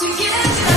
together.